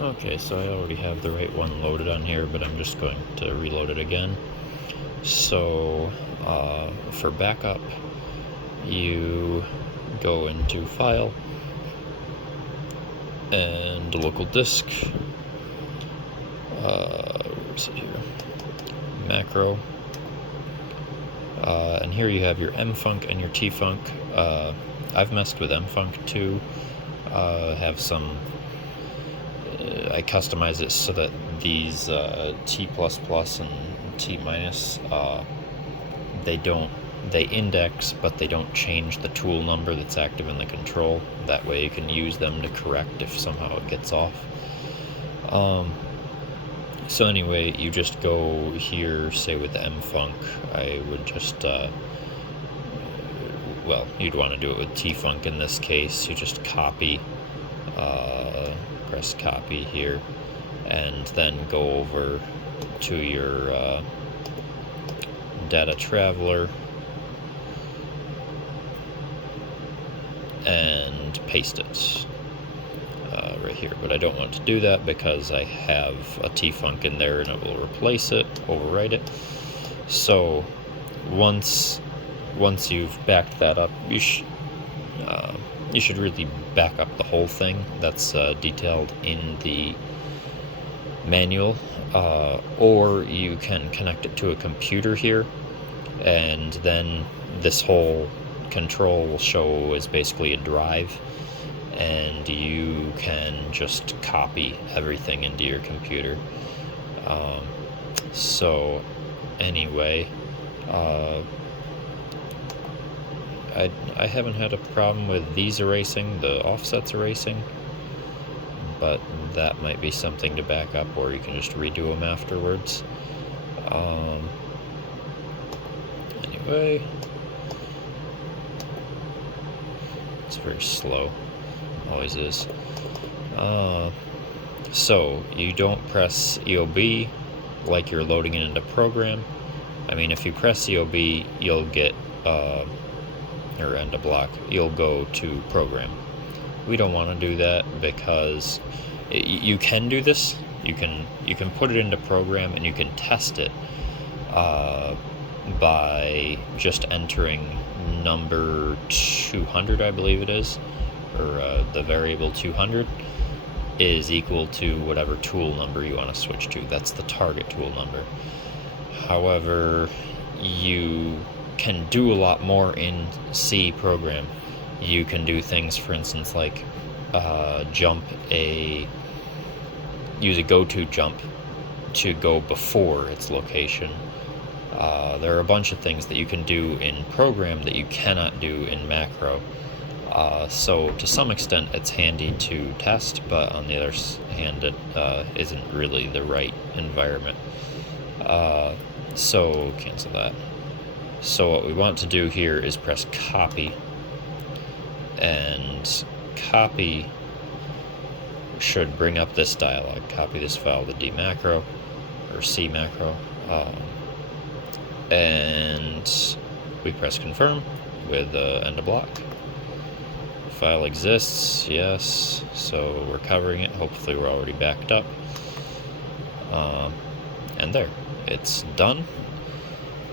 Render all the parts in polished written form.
Okay, so I already have the right one loaded on here, but I'm just going to reload it again. So for backup, you go into File and local disk. Where is it here? Macro. And here you have your mfunc and your tfunc. I've messed with mfunc too. Have some. I customize it so that these T++ and T-, they index, but they don't change the tool number that's active in the control. That way you can use them to correct if somehow it gets off. So anyway, you just go here, say with the mfunc, I would just, well, you'd want to do it with tfunc in this case. You just copy, press copy here, and then go over to your data traveler and paste it right here. But I don't want to do that because I have a tfunc in there and it will replace it, overwrite it. So once you've backed that up, you should really back up the whole thing. That's detailed in the manual, or you can connect it to a computer here, and then this whole control will show as basically a drive, and you can just copy everything into your computer. So anyway, I haven't had a problem with these erasing, the offsets erasing, but that might be something to back up, or you can just redo them afterwards. Anyway, it's very slow, always is. So you don't press EOB like you're loading it into program. I mean, if you press EOB, you'll get or end a block, you'll go to program. We don't want to do that because you can do this. You can put it into program and you can test it by just entering number 200, I believe it is, or the variable 200 is equal to whatever tool number you want to switch to. That's the target tool number. However, you can do a lot more in C program. You can do things, for instance, like use a go-to jump to go before its location. There are a bunch of things that you can do in program that you cannot do in macro. So to some extent it's handy to test, but on the other hand it isn't really the right environment. So cancel that. So what we want to do here is press copy, and copy should bring up this dialog. Copy this file to D macro or C macro, and we press confirm with end of block. File exists, yes, so we're covering it. Hopefully we're already backed up, and there, it's done.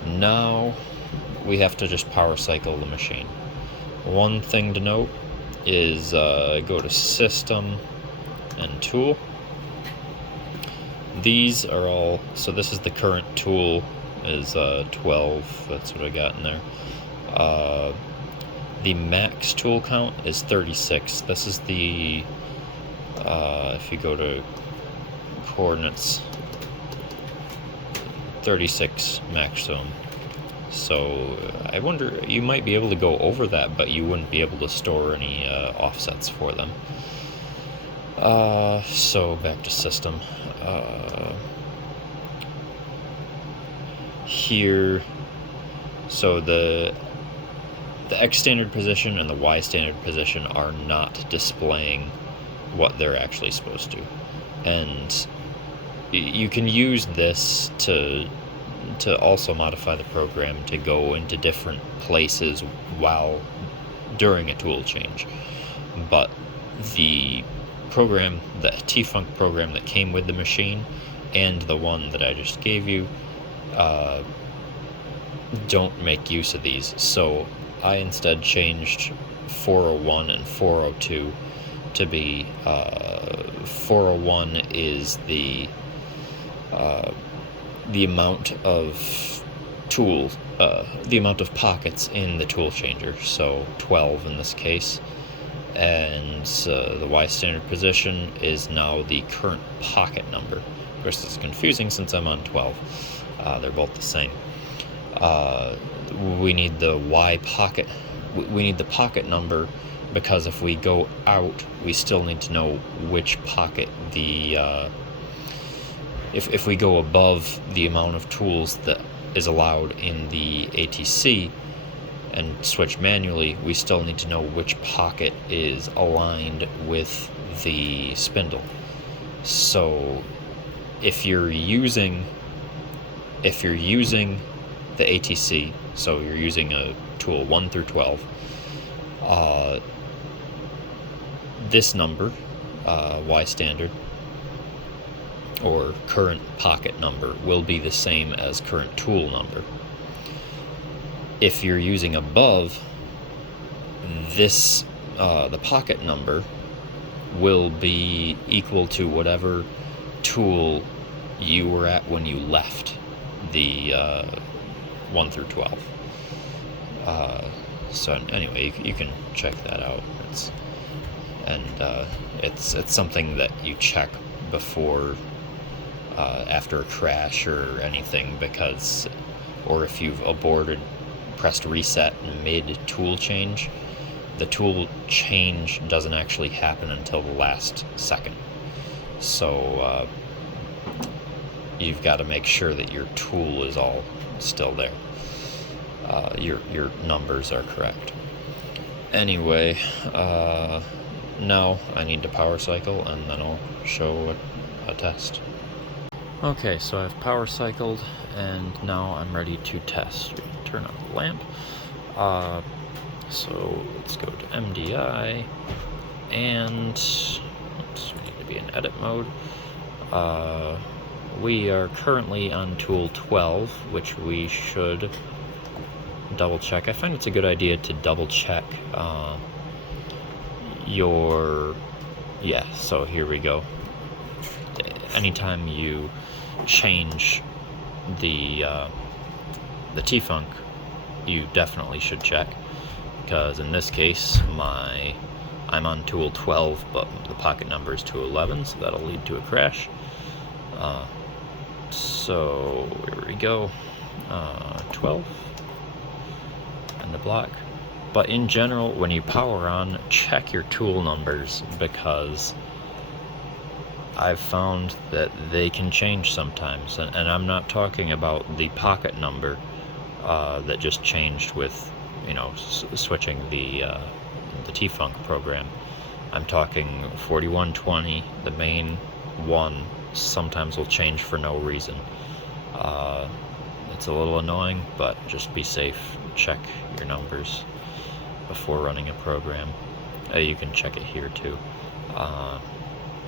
Now we have to just power cycle the machine. One thing to note is go to System and Tool. These are all, so this is the current tool, is 12, that's what I got in there. The max tool count is 36. This is the, if you go to coordinates, 36 maximum. So I wonder, you might be able to go over that, but you wouldn't be able to store any offsets for them. So back to system. Here, so the X standard position and the Y standard position are not displaying what they're actually supposed to, and you can use this to also modify the program to go into different places during a tool change. But the program, the T-Funk program that came with the machine, and the one that I just gave you, don't make use of these. So I instead changed 401 and 402 to be 401 is the amount of tools, the amount of pockets in the tool changer, so 12 in this case, and the Y standard position is now the current pocket number. Of course, it's confusing since I'm on 12. They're both the same. We need the Y pocket. We need the pocket number, because if we go out, we still need to know which pocket the if we go above the amount of tools that is allowed in the ATC and switch manually, we still need to know which pocket is aligned with the spindle. So if you're using the ATC, so you're using a tool 1 through 12, this number, Y standard, or current pocket number, will be the same as current tool number. If you're using above, this the pocket number will be equal to whatever tool you were at when you left the 1 through 12. So anyway, you can check that out. It's something that you check before, after a crash or anything, because, or if you've aborted, pressed reset mid tool change, the tool change doesn't actually happen until the last second. So you've got to make sure that your tool is all still there. Your numbers are correct. Anyway, now I need to power cycle, and then I'll show a test. Okay, so I've power cycled, and now I'm ready to test. Turn on the lamp. So let's go to MDI, and we need to be in edit mode. We are currently on tool 12, which we should double check. I find it's a good idea to double check so here we go. Anytime you change the T-Funk, you definitely should check, because in this case I'm on tool 12, but the pocket number is tool 11, so that'll lead to a crash. So here we go, 12 and the block. But in general, when you power on, check your tool numbers, because I've found that they can change sometimes, and I'm not talking about the pocket number that just changed with, switching the T-Funk program. I'm talking 4120, the main one, sometimes will change for no reason. It's a little annoying, but just be safe. Check your numbers before running a program. You can check it here too.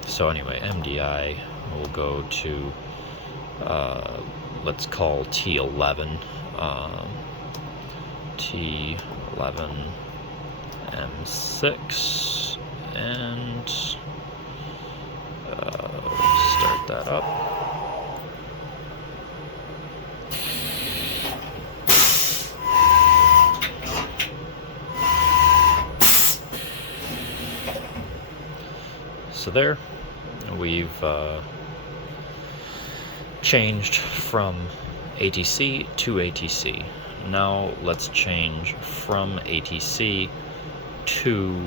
So anyway, MDI, we'll go to, let's call T11, T11 M6, and start that up. So there, we've changed from ATC to ATC. Now let's change from ATC to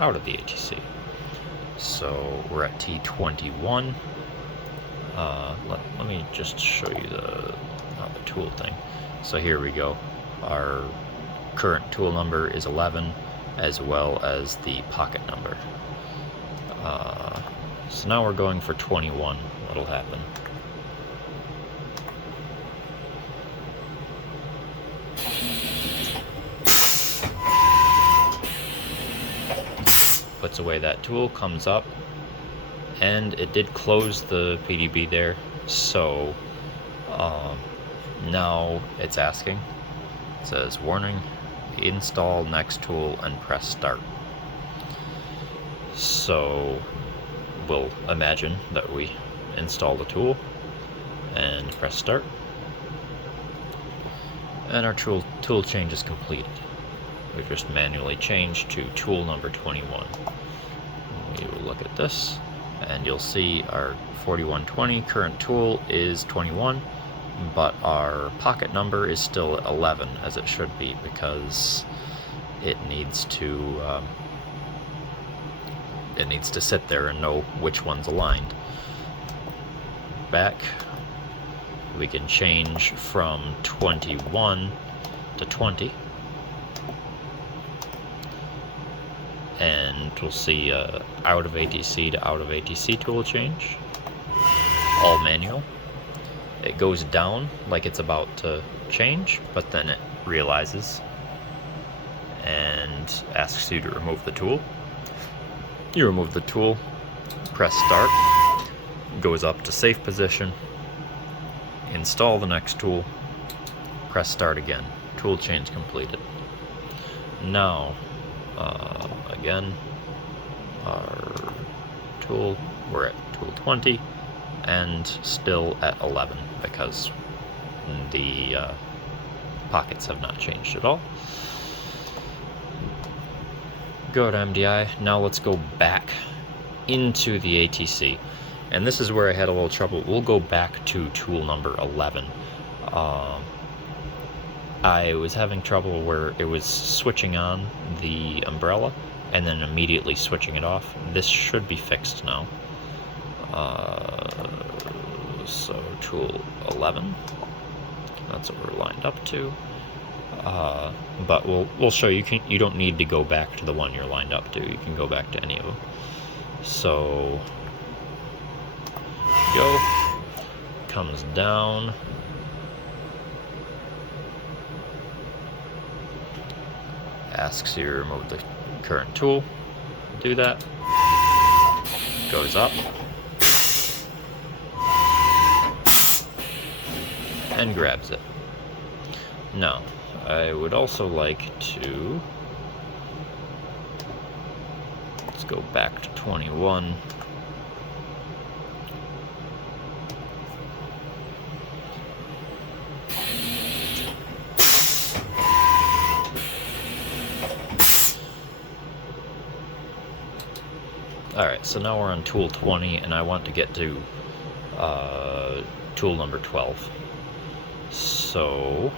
out of the ATC. So we're at T21. Let me just show you the tool thing. So here we go. Our current tool number is 11, as well as the pocket number. So now we're going for 21. What'll happen? puts away that tool, comes up, and it did close the PDB there, so now it's asking, it says warning, install next tool and press start. So we'll imagine that we install the tool and press start, and our tool change is completed. We just manually changed to tool number 21. We will look at this, and you'll see our 4120 current tool is 21, but our pocket number is still 11, as it should be, because it needs to sit there and know which one's aligned. Back, we can change from 21 to 20, and we'll see out of ATC to out of ATC tool change, all manual. It goes down like it's about to change, but then it realizes and asks you to remove the tool. You remove the tool, press start, goes up to safe position, install the next tool, press start again. Tool change completed. Now, again, our tool, we're at tool 20 and still at 11 because the pockets have not changed at all. Go to MDI. Now let's go back into the ATC. And this is where I had a little trouble. We'll go back to tool number 11. I was having trouble where it was switching on the umbrella and then immediately switching it off. This should be fixed now. So tool 11, that's what we're lined up to. But we'll show you. You don't need to go back to the one you're lined up to. You can go back to any of them. So go, comes down, asks you to remove the current tool. Do that. Goes up and grabs it. Now, I would also like to, let's go back to 21. Alright, so now we're on tool 20, and I want to get to tool number 12. So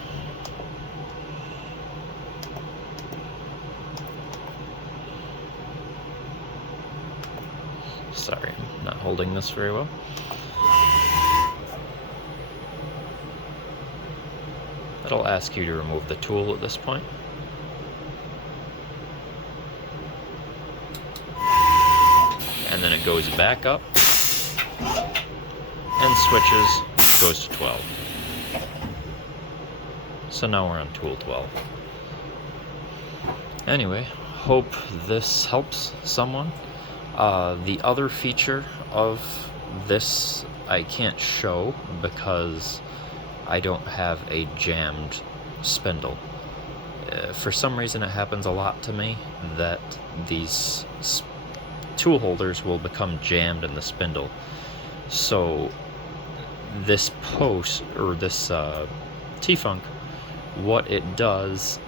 sorry, I'm not holding this very well. It'll ask you to remove the tool at this point. And then it goes back up and switches, goes to 12. So now we're on tool 12. Anyway, hope this helps someone. The other feature of this I can't show because I don't have a jammed spindle. For some reason it happens a lot to me that these tool holders will become jammed in the spindle. So this post, or this T-Funk, what it does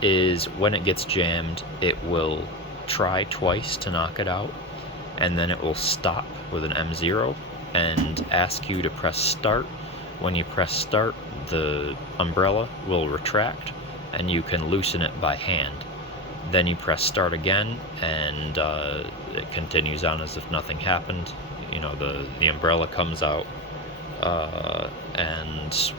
is when it gets jammed, it will try twice to knock it out, and then it will stop with an M0 and ask you to press start. When you press start, the umbrella will retract and you can loosen it by hand. Then you press start again and it continues on as if nothing happened. You know, the umbrella comes out and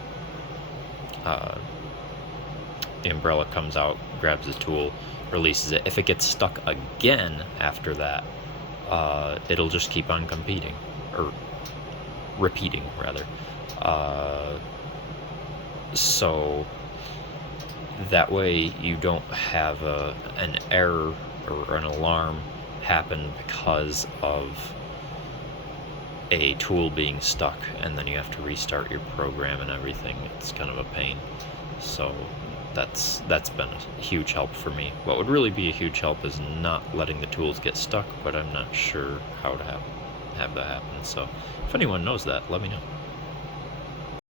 the umbrella comes out, grabs the tool, releases it. If it gets stuck again after that, it'll just keep on repeating rather. So that way you don't have an error or an alarm happen because of a tool being stuck, and then you have to restart your program and everything. It's kind of a pain. So that's been a huge help for me. What would really be a huge help is not letting the tools get stuck, but I'm not sure how to have that happen. So if anyone knows that, let me know.